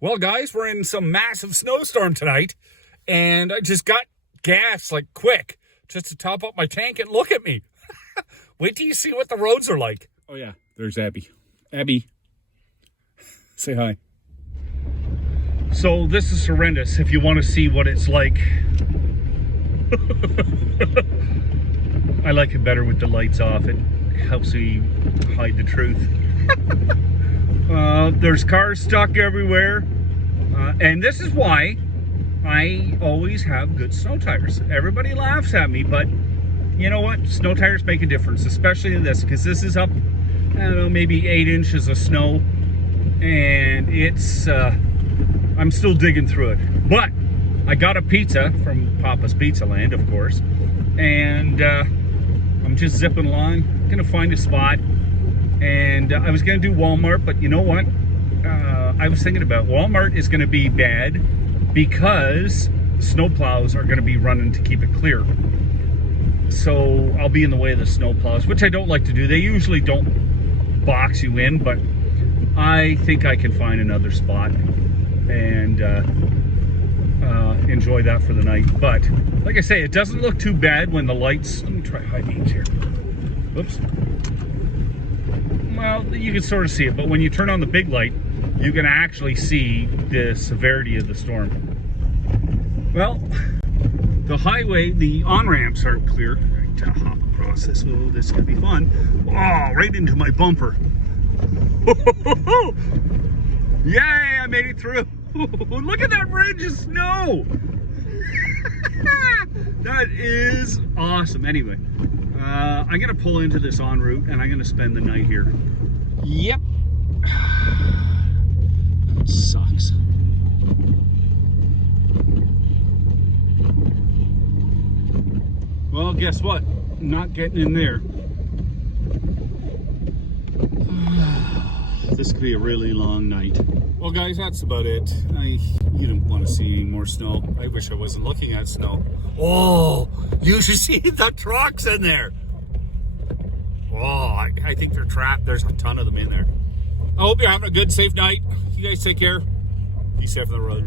Well, guys, we're in some massive snowstorm tonight, and I just got gas, like, quick, just to top up my tank, and look at me. Wait till you see what the roads are like. Oh, yeah, there's Abby. Abby, say hi. So this is horrendous if you want to see what it's like. I like it better with the lights off. It helps me hide the truth. There's cars stuck everywhere. And this is why I always have good snow tires. Everybody laughs at me, but you know what? Snow tires make a difference, especially in this, because this is up, I don't know, maybe 8 inches of snow. And it's, I'm still digging through it. But I got a pizza from Papa's Pizza Land, of course. And I'm just zipping along, gonna find a spot. And I was gonna do Walmart, but you know what? I was thinking about Walmart is gonna be bad because snowplows are gonna be running to keep it clear. So I'll be in the way of the snowplows, which I don't like to do. They usually don't box you in, but I think I can find another spot and enjoy that for the night. But like I say, it doesn't look too bad when the lights, let me try high beams here. Whoops. Well, you can sort of see it, but when you turn on the big light, you can actually see the severity of the storm. Well, the highway, the on-ramps aren't clear. I gotta hop across this. Oh, this is gonna be fun. Oh, right into my bumper. Yay, I made it through. Look at that ridge of snow. That is awesome. Anyway, I'm gonna pull into this en route and I'm gonna spend the night here. Yep. That sucks. Well, guess what? Not getting in there. This could be a really long night. Well, guys, that's about it. You don't want to see any more snow. I wish I wasn't looking at snow. Oh, you should see the trucks in there. Oh, I think they're trapped. There's a ton of them in there. I hope you're having a good, safe night. You guys take care. Be safe on the road.